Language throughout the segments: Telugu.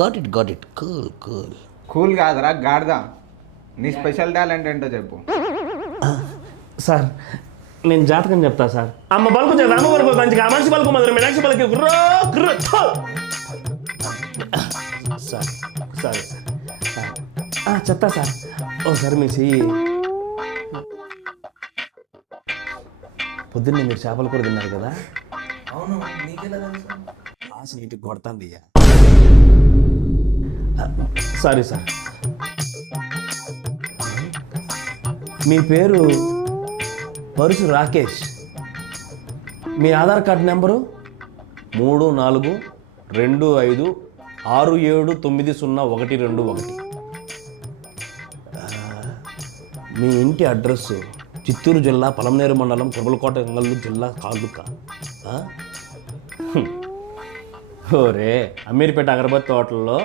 Got it cool cool. Cool కాదురా గాడిదా. నీ స్పెషల్ టాలెంట్ ఏంటో చెప్పు. సార్ నేను జాతకం చెప్తా సార్. అమ్మ పలుకు చేత అమ్మ వరకు మంచిగా మనిషి పలుకు మొదలు మీనాక్షి పలుకు గుర్రో గుర్రో. సార్ సారీ సార్ చెప్తా సార్. ఓసారి మీ చెయ్యి. పొద్దున్నే మీరు చేపల కూర తిన్నారు కదా? అవును, నీకెలా తెలుసు? ఆశ నీటికి కొడతాంది. Sorry sir. మీ పేరు పరుసు రాకేష్. మీ ఆధార్ కార్డు నెంబరు 342567902121. మీ ఇంటి అడ్రస్సు చిత్తూరు జిల్లా పలమనేరు మండలం కుబలకోట అంగళ్ళు జిల్లా కాదుక. ఓరే అమీర్పేట అగరబత్తి హోటల్లో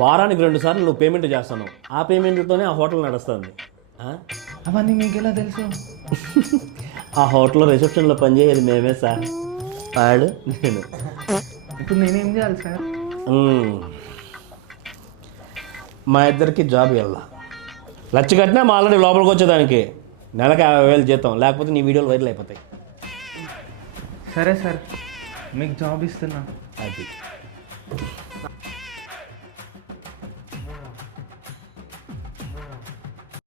వారానికి 2 సార్లు నువ్వు పేమెంట్ చేస్తాను. ఆ పేమెంట్తోనే ఆ హోటల్ నడుస్తుంది. అవన్నీ మీకెలా తెలుసు? ఆ హోటల్లో రిసెప్షన్లో పనిచేసేది మేమే సార్. వాడు నేను. ఇప్పుడు నేనేం చేయాలి సార్? మా ఇద్దరికి జాబ్ వెళ్ళా. లచ్చ కట్టినా మా ఆల్రెడీ లోపలికి వచ్చేదానికి నెలకు 50,000 జీతం. లేకపోతే నీ వీడియోలు వైరల్ అయిపోతాయి. సరే సార్, మీకు జాబ్ ఇస్తున్నా. అది